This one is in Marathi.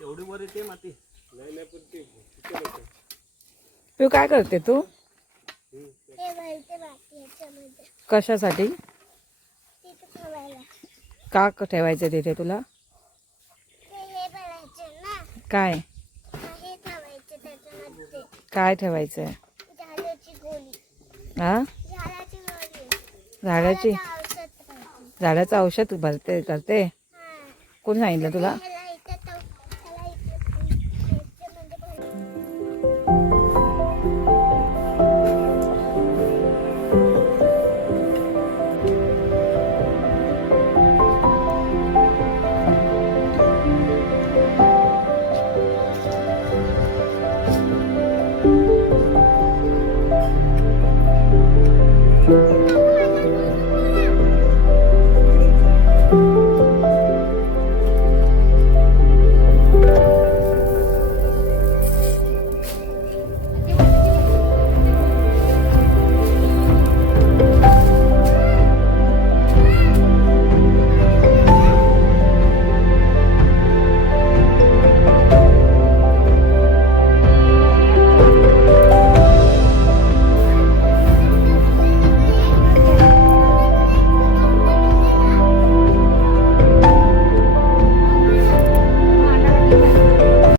तेवढी वर येते माती. नाही नाही पण ते तू काय करते तू? हे भरते माती ह्याच्यामध्ये. कशासाठी? तिथे ठेवायला. का ठेवायचं तिथे तुला? हे भरायचे ना. काय हे ठेवायचे त्याच्यामध्ये. काय ठेवायचंय? झाडाची गोळी. हा झाडाची गोळी. झाडाची औषध ठेवायचे. झाडाचं औषध भरते करते. हा. कोणी सांगितलं तुला? हे